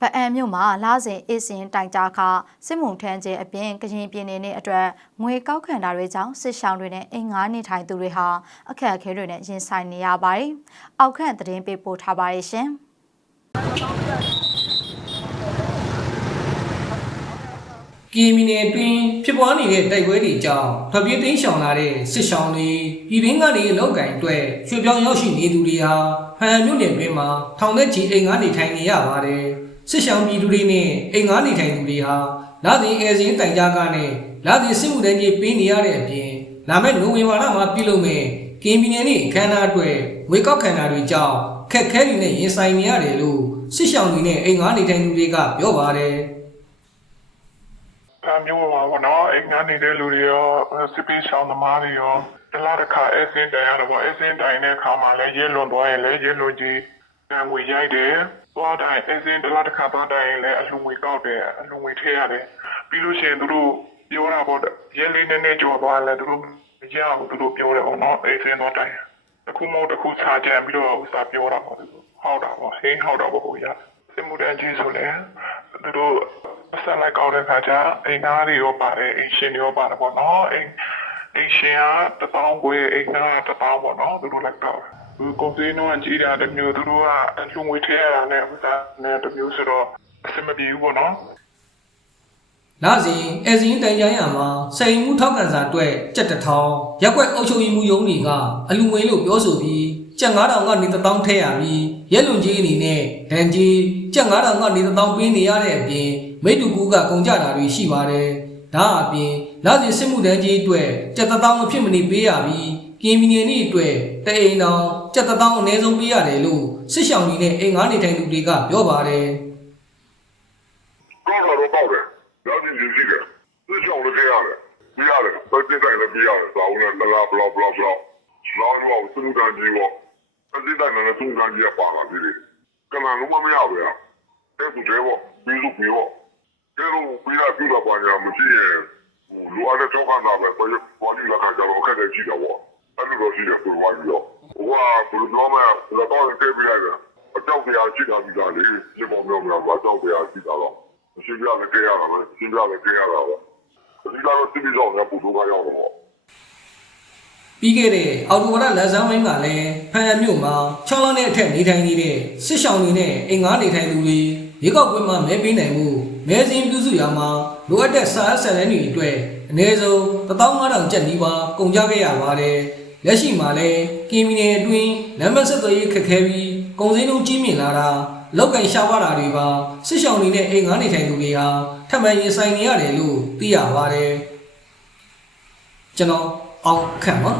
ဗအံမြို့မှာလာစဉ်အစင်တိုင်ကြားခစစ်မှုထမ်းခြင်းအပြင်ကရင်ပြည်နယ်နဲ့အတွက်ငွေကောက်ခံတာတွေကြောင့်စစ်ဆောင်တွေနဲ့အင်ငါးနေထိုင်သူတွေဟာအခက်အခဲတွေနဲ့ရင်ဆိုင်နေရပါတယ်။အောက်ခန့်သတင်းပေးပို့ထားပါတယ်ရှင်။ကီမီနယ်တွင်ဖြစ်ပွားနေတဲ့တိုက်ပွဲတွေကြောင့်ထွက်ပြေးတိမ်းရှောင်လာတဲ့စစ်ရှောင်တွေပြည်တွင်းကနေအလောက်ကင်အတွက်ရွှေ့ပြောင်းရောက်ရှိနေသူတွေဟာဟန်မြို့နယ်တွင်မှာထောင်သက်ချီအိမ်ငါးနေထိုင်နေရပါတယ် စစ်ရှောင်ပြည်သူတွေနဲ့အိမ်ငါးနေထိုင်သူတွေဟာလာစဉ်အဲစင်းတိုင်ကြားကားနဲ့လာစဉ်စစ်မှုတန်းကြီးပေးနေရတဲ့အပြင်လာမယ့်နိုဝင်ဘာလမှာပြုလုပ်မယ့်ကီမီနယ်နေ့အခမ်းအနားအတွက်ဝေကောက်ခံတာတွေကြောင့်ခက်ခဲတွေနဲ့ရင်ဆိုင်နေရတယ်လို့စစ်ရှောင်တွေနဲ့အိမ်ငါးနေထိုင်သူတွေကပြောပါတယ်အမျိုးပါဘောနော်အိမ်ငါနေတဲ့လူတွေရောစစ်ပေးဆောင်သမားတွေရောတလားတစ်ခါအစင်းတိုင်ရတော့ဗောအစင်းတိုင်တဲ့ခါမှာလည်းရဲလွန်သွားရင်လည်းရဲလွန်ကြီး ကံငွေရိုက်တယ်သွားတိုင်းအစင်းတလားတစ်ခါသွားတိုင်းလည်းအလှငွေကောက်တယ်အလှငွေထည့်ရတယ်ပြီးလို့ရှိရင်သူတို့ပြောတာဗောရဲလေးနည်းနည်းကြော်သွားလဲသူတို့မရဘူးသူတို့ပြောတယ်ဗောနော်အစင်းသွားတိုင်းတစ်ခုမဟုတ်တစ်ခုခြားကြံပြီးတော့ဥစားပြောတာဗောဟောက်တာဗောဟင်းဟောက်တာဗောဟိုရစစ်မှုတန်းကြီးဆိုလဲသူတို့ဆက်လိုက်ကောက်တဲ့ခါကျအိမ်သားတွေရောပါတယ်အိမ်ရှင်တွေရောပါတယ်ပေါ့နော်အိမ်အိမ်ရှင်ကတပေါင်းကိုအိမ်သားကတပေါင်းပေါ့နော်သူတို့လိုက်တော့ သူကိုစင်းတော့ကြီးတာတမျိုးသူတို့ကလူငွေထည့်ရတာနဲ့ဥစားနဲ့တမျိုးဆိုတော့အဆင်မပြေဘူးပေါ့နော်လာစဉ်အဲစင်းတိုင်ကြရမှာစိန်မှုထောက်ကန်စာအတွက်ကြက်တထောင်ရက်ွက်အုပ်ချုပ်ရေးမှုရုံးတွေကအလူငွေလို့ပြောဆိုပြီးကြက်9000ကနေ1000ထည့်ရပြီးရက်လွန်ကြီးအနေနဲ့ဒန်ကြီးကြက်9000ကနေ1000ပေးနေရတဲ့အပြင်မိတ္တူကူကကုန်ကြတာတွေရှိပါတယ်ဒါအပြင်လာစဉ်စစ်မှုတန်းကြီးအတွက်ကြက်1000မဖြစ်မနေပေးရပြီး ကင်းမီနီနေ့အတွက်တအိမ်တော်ကြက်1000အနည်းဆုံးပေးရတယ်လို့စစ်ရှောင်းကြီးနဲ့အိမ်ငါးနေထိုင်သူတွေကပြောပါတယ်ကောက်လာတော့ကောက်တယ်။ဒါကြီးကြီးကြီးတယ်။သူ့ချောင်းလည်းကြရတယ်။ပြရတယ်။ပတ်တင်တိုင်းလည်းပြရတယ်။သာဦးနဲ့တလားဘလောက်ဘလောက်ဘလောက်။နောက်တော့သူ့ကန်ကြီးပေါ့။ပတ်တင်တိုင်းလည်းသူ့ကန်ကြီးပါလာပြီလေ။ကနန်လုံးမမရဘူးရ။တဲ့သူတွေပေါ့။ပြီးလို့ပြီးပေါ့။ကျတော့ပြီးရပြတော့ပါညာမရှိရင်ဟိုလိုအပ်တဲ့ကြောက်ခန္ဓာပဲပေါ်ရပေါ်ရလာကြတော့ခက်တယ်ကြည့်တော့ပေါ့။ အဲ့လိုရှိတယ်ဆိုတော့ပြီးတော့ဟိုကဘယ်လိုပြောမလဲတော့တည့်ပြရတယ်။အကြောက်တရားရှိတာဒီကလေဒီပေါ်မျိုးမျိုးအကြောက်တရားရှိတာတော့ရှင်းပြလည်းကြရတာပဲရှင်းပြလည်းကြရတာပဲဒီကတော့တိတိကျကျများပူလို့ကရောက်တော့ပြီးခဲ့တဲ့အော်တိုဝါဒလက်စမ်းဝိုင်းကလည်းဖန်မြို့မှာ6လနဲ့အထက်နေထိုင်နေတဲ့စစ်ရှောင်းတွေနဲ့အိမ်ငါးနေထိုင်သူတွေရေကောက်ပွဲမှာမဲပေးနိုင်မှုမဲစင်းပြုစုရမှာလိုအပ်တဲ့စာအပ်ဆက်လန်းတွေအတွက်အနည်းဆုံး15000ကျပ်နီးပါးကုန်ကြခဲ့ရပါတယ် လက်ရှိမှာလည်းကင်းမီနယ်အတွင်းလမ်းမဆက်သွယ်ရေးခက်ခဲပြီးကုန်စည်နှုန်းကြီးမြင့်လာတာလောက်ကန်ရှားပါတာတွေပါစစ်ရှောင်းတွေနဲ့အိမ်ငါးနေထိုင်သူတွေဟာထပ်မံရင်ဆိုင်နေရတယ်လို့သိရပါတယ်ကျွန်တော်အောင်ခန့်ပါ